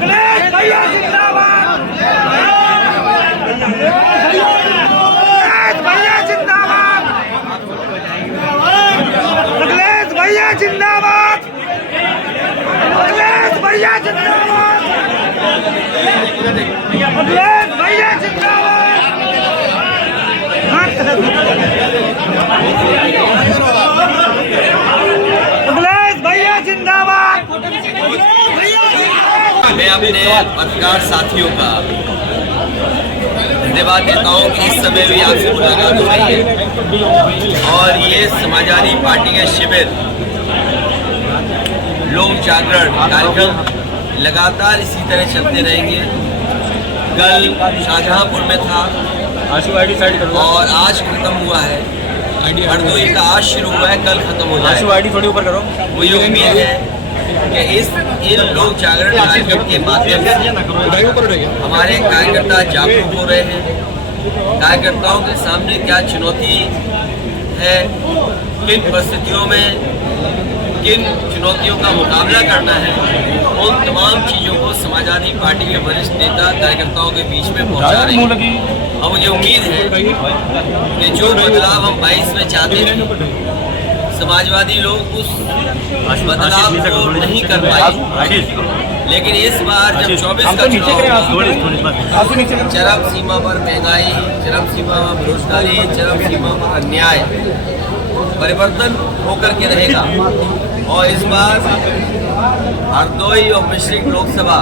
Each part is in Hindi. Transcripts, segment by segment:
अखिलेश भैया जिंदाबाद, भैया जिंदाबाद, अखिलेश भैया जिंदाबाद, अखिलेश भैया जिंदाबाद, अखिलेश भैया जिंदाबाद, अखिलेश भैया जिंदाबाद। मैं अपने पत्रकार साथियों का धन्यवाद देता हूँ कि इस समय भी आपसे मुलाकात हो रही है और ये समाजवादी पार्टी के शिविर लोक जागरण कार्यक्रम लगातार इसी तरह चलते रहेंगे। कल शाहजहांपुर में था और आज खत्म हुआ है, हरदोई का आज शुरू हुआ है, कल खत्म हो जाएगा। थोड़ी ऊपर करो। मुझे उम्मीद है कि इन लोक जागरण कार्यक्रम के माध्यम से हमारे कार्यकर्ता जागरूक हो रहे हैं। कार्यकर्ताओं के सामने क्या चुनौती है, किन परिस्थितियों में किन चुनौतियों का मुकाबला करना है, उन तमाम चीज़ों को समाजवादी पार्टी के वरिष्ठ नेता कार्यकर्ताओं के बीच में पहुंचा रहे हैं। और मुझे उम्मीद है कि जो बदलाव हम 22 में चाहते थे, समाजवादी लोग उस बदलाव को नहीं कर पाए, लेकिन इस बार जब 24 का चुनाव चरम सीमा पर महंगाई, चरम सीमा पर बेरोजगारी, चरम सीमा पर अन्याय परिवर्तन होकर के रहेगा और इस बार हरदोई और मिश्रिक लोकसभा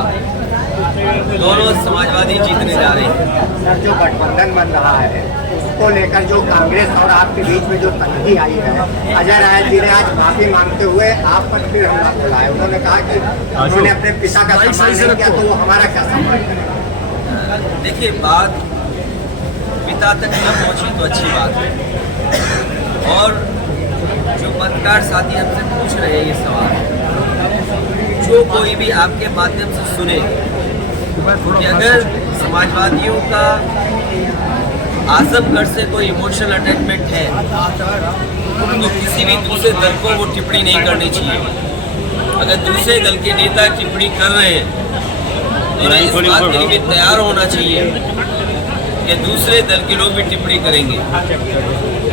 दोनों समाजवादी जीतने जा रही है। सर, जो गठबंधन बन रहा है उसको लेकर जो कांग्रेस और आपके बीच में जो तंगी आई है, अजय राय जी ने आज माफी मांगते हुए आप पर फिर हमला बोला है। उन्होंने कहा कि उन्होंने अपने पिता का सम्मान नहीं किया, तो वो हमारा क्या सम्मान करेगा? देखिए, बात पिता तक न पहुंची तो अच्छी बात है। और जो पत्रकार साथी हमसे पूछ रहे हैं ये सवाल, जो कोई भी आपके माध्यम से सुने कि अगर समाजवादियों का आजमगढ़ से कोई इमोशनल अटैचमेंट है तो किसी भी दूसरे दल को वो टिप्पणी नहीं करनी चाहिए। अगर दूसरे दल के नेता टिप्पणी कर रहे हैं तो इस बात के लिए तैयार होना चाहिए कि दूसरे दल के लोग भी टिप्पणी करेंगे।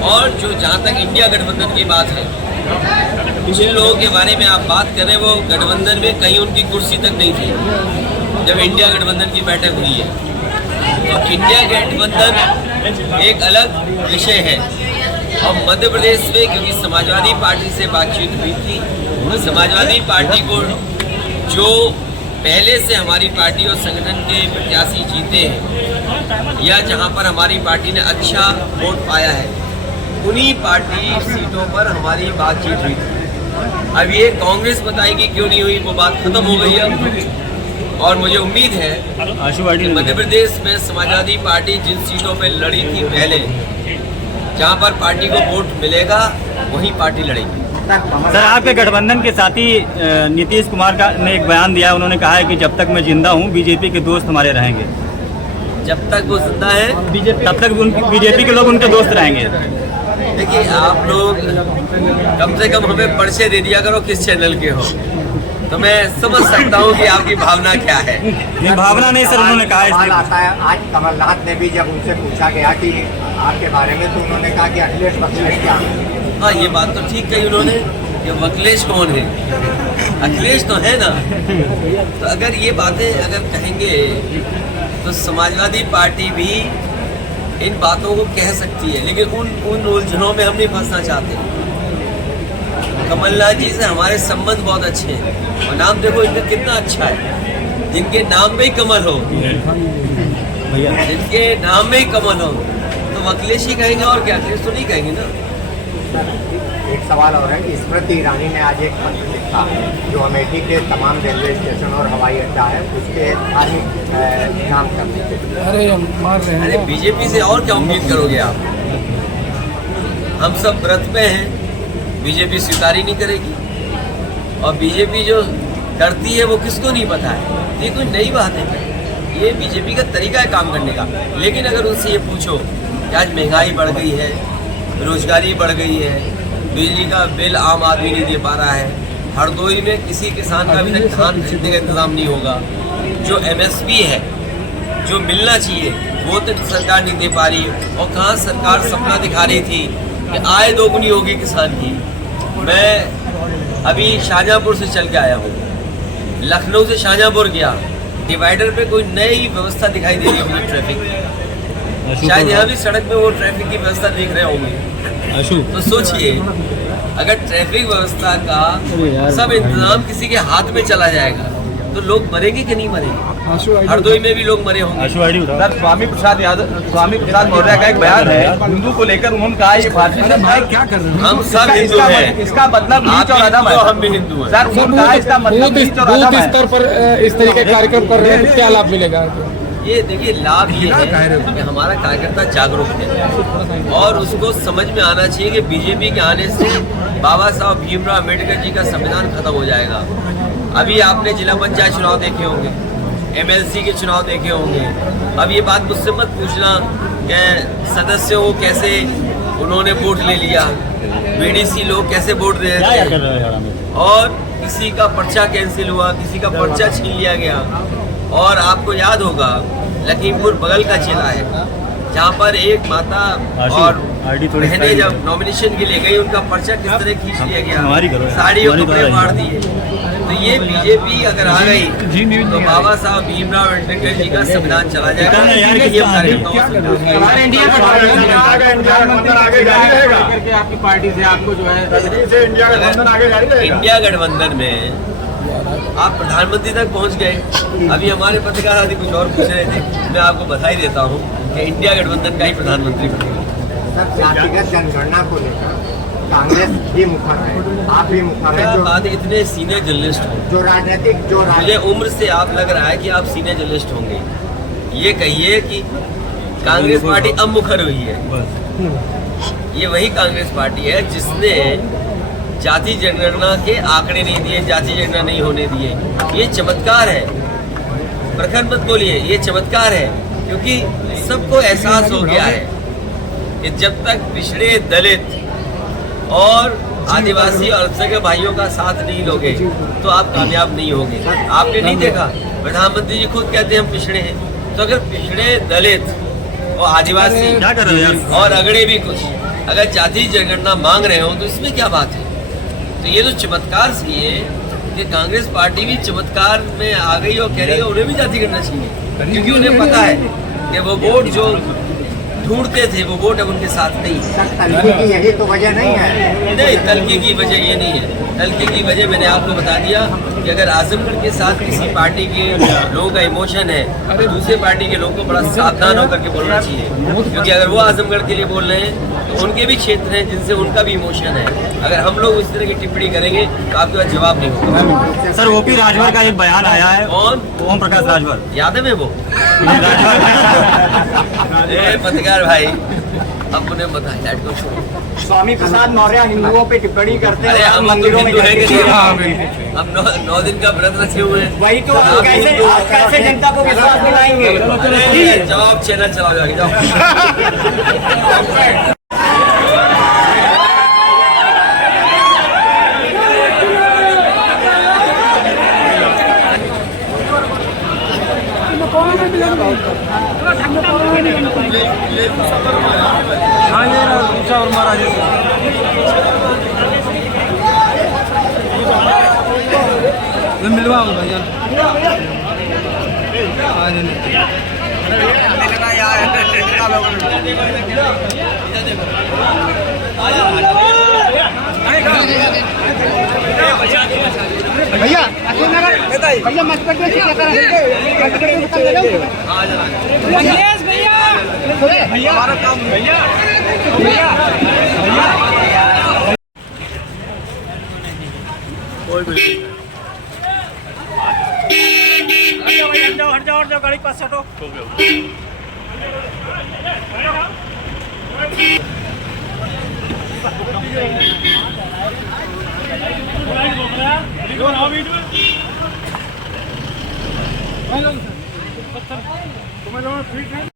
और जो जहाँ तक इंडिया गठबंधन की बात है, जिन लोगों के बारे में आप बात कर रहे हैं वो गठबंधन में कहीं उनकी कुर्सी तक नहीं थी जब इंडिया गठबंधन की बैठक हुई है। तो इंडिया गठबंधन एक अलग विषय है। और मध्य प्रदेश में क्योंकि समाजवादी पार्टी से बातचीत हुई थी, समाजवादी पार्टी को जो पहले से हमारी पार्टी और संगठन के प्रत्याशी जीते हैं या जहां पर हमारी पार्टी ने अच्छा वोट पाया है, उन्हीं पार्टी सीटों पर हमारी बातचीत हुई थी। अब ये कांग्रेस बताएगी क्यों नहीं हुई, वो बात खत्म हो गई है। और मुझे उम्मीद है कि मध्य प्रदेश में समाजवादी पार्टी जिन सीटों पर लड़ी थी पहले, जहां पर पार्टी को वोट मिलेगा वही पार्टी लड़ेगी। सर, आपके गठबंधन के साथी नीतीश कुमार का ने एक बयान दिया, उन्होंने कहा है कि जब तक मैं जिंदा हूं बीजेपी के दोस्त हमारे रहेंगे। जब तक वो जिंदा है तब तक बीजेपी के लोग उनके दोस्त रहेंगे। देखिए, आप लोग कम से कम हमें पर्चे दे दिया करो किस चैनल के हो, तो मैं समझ सकता हूँ कि आपकी भावना क्या है। नहीं, भावना नहीं सर, उन्होंने कहा सवाल आता है। आज कमलनाथ ने भी जब उनसे पूछा गया कि आपके बारे में, तो उन्होंने कहा कि अखिलेश वकीलेश क्या है। हाँ, ये बात तो ठीक कही उन्होंने कि वकीलेश कौन है, अखिलेश तो है ना। तो अगर ये बातें अगर कहेंगे तो समाजवादी पार्टी भी इन बातों को कह सकती है, लेकिन उन उलझनों में हम नहीं फंसना चाहते। कमलनाथ जी से हमारे संबंध बहुत अच्छे हैं और नाम देखो इनका कितना अच्छा है। जिनके नाम में ही कमल हो, जिनके नाम में ही कमल हो, तो अखिलेश ही कहेंगे और क्या, अखिलेश तो नहीं कहेंगे ना। एक सवाल और है, स्मृति ईरानी ने आज एक पत्र लिखा जो अमेठी के तमाम रेलवे स्टेशन और हवाई अड्डा है उसके धार्मिक नाम करने। अरे बीजेपी से और क्या उम्मीद करोगे आप? हम सब व्रत पे हैं, बीजेपी स्वीकार ही नहीं करेगी। और बीजेपी जो करती है वो किसको नहीं पता है, ये कोई नई बात है, ये बीजेपी का तरीका है काम करने का। लेकिन अगर उनसे ये पूछो कि आज महंगाई बढ़ गई है, बेरोजगारी बढ़ गई है, बिजली का बिल आम आदमी नहीं दे पा रहा है, हरदोई में किसी किसान का अभी तक धान खरीदने का इंतजाम नहीं होगा, जो MSP है, जो मिलना चाहिए, वो तो सरकार नहीं दे पा रही है। और कहाँ सरकार सपना दिखा रही थी कि आय दोगुनी होगी किसान की। मैं अभी शाहजहाँपुर से चल के आया हूँ, लखनऊ से शाहजहाँपुर गया, डिवाइडर पे कोई नई व्यवस्था दिखाई दे रही है मुझे ट्रैफिक। शायद यहाँ भी सड़क पे वो ट्रैफिक की व्यवस्था देख रहे होंगे। तो सोचिए, अगर ट्रैफिक व्यवस्था का सब इंतजाम किसी के हाथ में चला जाएगा तो लोग मरेंगे कि नहीं मरेंगे? हरदोई में भी लोग मरे होंगे। सर, स्वामी प्रसाद मौर्य का एक बयान है हिंदू को लेकर, उन्होंने कहा ये भारतीय क्या कर रहे हैं, हम सब हिंदू हैं। इसका मतलब आप नीच और अधम है। हम भी हिंदू हैं। सर, उन्होंने कहा इसका मतलब नीच और अधम है। स्तर पर इस तरीके के कार्यक्रम कर रहे हैं तो क्या लाभ मिलेगा? ये देखिए, लाभ ये है कि हमारा कार्यकर्ता जागरूक है और उसको समझ में आना चाहिए कि बीजेपी के आने से बाबा साहब भीमराव अम्बेडकर जी का संविधान खत्म हो जाएगा। अभी आपने जिला पंचायत चुनाव देखे होंगे, MLC के चुनाव देखे होंगे। अब ये बात मुझसे मत पूछना कि सदस्यों को कैसे उन्होंने वोट ले लिया, BDC लोग कैसे वोट दे रहे थे, और किसी का पर्चा कैंसिल हुआ, किसी का पर्चा छीन लिया गया। और आपको याद होगा, लखीमपुर बगल का जिला है जहाँ पर एक माता और बहनें जब नॉमिनेशन के लिए गई, उनका पर्चा किस तरह खींच लिया गया, साड़ी और कपड़े फाड़ दिए। तो ये बीजेपी अगर आ गई तो बाबा साहब भीमराव अम्बेडकर जी का संविधान चला जाएगा। आपकी पार्टी से आपको जो है इंडिया गठबंधन में आप प्रधानमंत्री तक पहुंच गए। अभी हमारे पत्रकार आदि कुछ और पूछ रहे थे, मैं आपको बधाई देता हूं कि इंडिया गठबंधन का ही प्रधानमंत्री बनेगा। सर, जातिगत जनगणना को लेकर कांग्रेस भी मुखर है, आप भी मुखर है। बात इतने सीनियर जर्नलिस्ट हो, जो राजनीतिक मुझे उम्र से आप लग रहा है कि आप सीनियर जर्नलिस्ट होंगे। ये कहिए कि कांग्रेस पार्टी अब मुखर हुई है। ये वही कांग्रेस पार्टी है जिसने जाति जनगणना के आंकड़े नहीं दिए, जाति जनगणना नहीं होने दिए। ये चमत्कार है, प्रखर मत बोलिए, ये चमत्कार है, क्योंकि सबको एहसास हो गया है कि जब तक पिछड़े, दलित और आदिवासी और अल्पसंख्यक भाइयों का साथ नहीं लोगे तो आप कामयाब नहीं होगे। आपने नहीं देखा, प्रधानमंत्री जी खुद कहते हैं हम पिछड़े हैं। तो अगर पिछड़े, दलित और आदिवासी और अगड़े भी कुछ अगर जाति जनगणना मांग रहे हो तो इसमें क्या बात है? तो ये तो चमत्कार सी है कि कांग्रेस पार्टी भी चमत्कार में आ गई और कह रही है उन्हें भी जाति करना चाहिए, क्योंकि उन्हें पता है कि वो वोट जो ढूंढते थे वो वोट अब उनके साथ नहीं है। तल्खी की यही तो वजह नहीं है। नहीं, तल्खी की वजह ये नहीं है। तल्खी की वजह मैंने आपको बता दिया कि अगर आजमगढ़ के साथ किसी पार्टी के लोगों का इमोशन है तो दूसरे पार्टी के लोगों को बड़ा सावधान होकर के बोलना चाहिए, क्योंकि अगर वो आजमगढ़ के लिए बोल रहे हैं तो उनके भी क्षेत्र हैं जिनसे उनका भी इमोशन है। अगर हम लोग इस तरह की टिप्पणी करेंगे तो आपके पास जवाब नहीं होगा। सर, OP राजभर का एक बयान आया है। कौन? ओम प्रकाश राजभर। याद है मैं वो पत्रकार भाई, अब उन्हें बता हाईलाइट को छोड़ो। स्वामी प्रसाद मौर्य हिंदुओं पे टिप्पणी करते अरे हैं, हम मंदिरों में हिंदू हैं कि जाते नहीं? हैं। हम 9 दिन का व्रत रखे हुए हैं। वही तो आप कैसे जनता को विश्वास दिलाएंगे? अरे जवाब चैनल चलाओ जाके जाओ। मिलवाओ भैया। भैया भैया मस्कट में क्या कर रहे हैं? भैया हमारा काम भैया हट जाओ गाड़ी पास हटो।